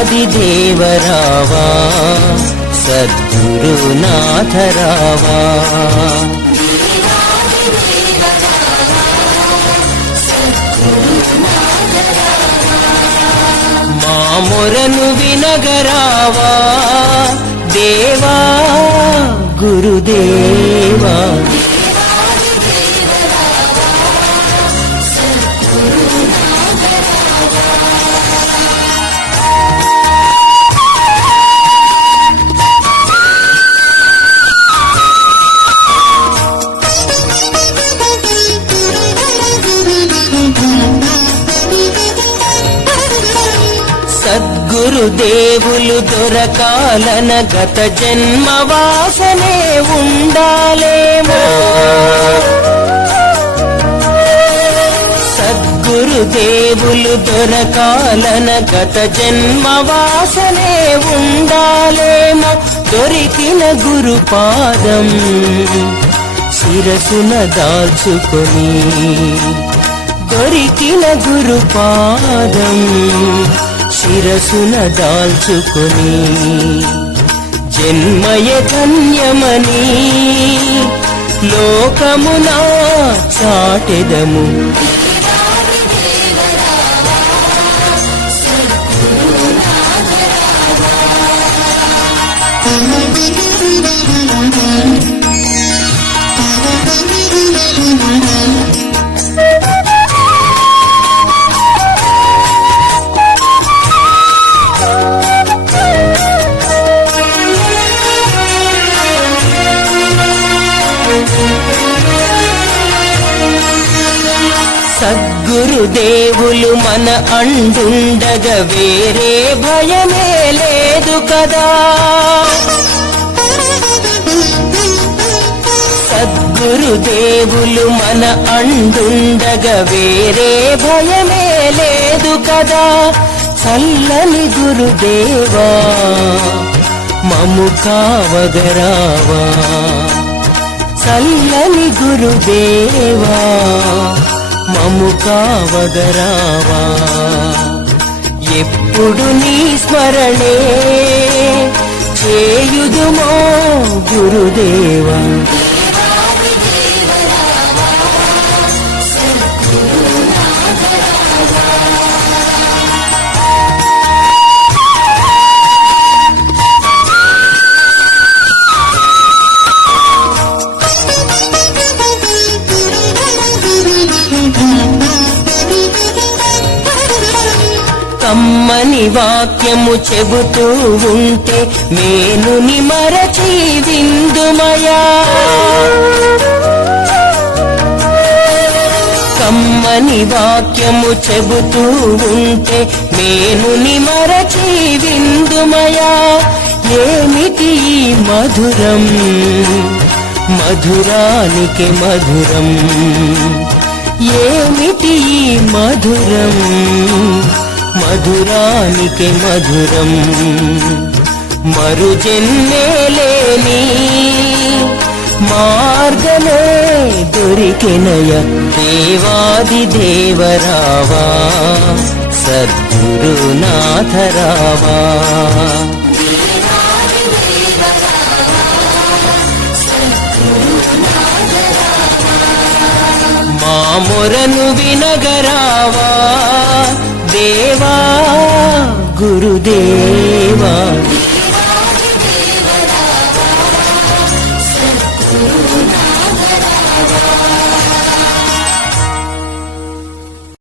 దేవాది దేవరావా సద్గురునాథ రావా మా మొరను వినగరావా దేవా గురుదేవా సద్గురుదేవులు దొరకాలన గత జన్మ వాసనే ఉండాలేమో సద్గురుదేవులు దొరకాలన గత జన్మ వాసనే ఉండాలేమో దొరికిన గురుపాదం శిరసున దాల్చుకొని దొరికిన గురుపాదం శిరసున దాల్చుకొని జన్మయ ధన్యమని లోకమునా చాటెదము సద్గురుదేవులు మన అండుండగా వేరే భయమే లేదు కదా సద్గురుదేవులు మన అండుండగా వేరే భయమే లేదు కదా చల్లని గురుదేవా మము కావగరావా చల్లని గురుదేవా మము కావగరావా ఎప్పుడు నీ స్మరణే చేయుదుమో గురుదేవా కమ్మని వాక్యము చెబుతూ ఉంటే మేనుని మరచి విందుమయా కమ్మని వాక్యము చెబుతూ ఉంటే మేనుని మరచి విందుమయా ఏమిటి మధురం మధురానికి మధురం ఏమిటి మధురం మధురానికి మధురం మరు జన్మేలేని మార్గమే దొరికినయ దేవాది దేవరావా సద్గురునాథ రావా మా మొరను వినగరావా దేవా గురుదేవా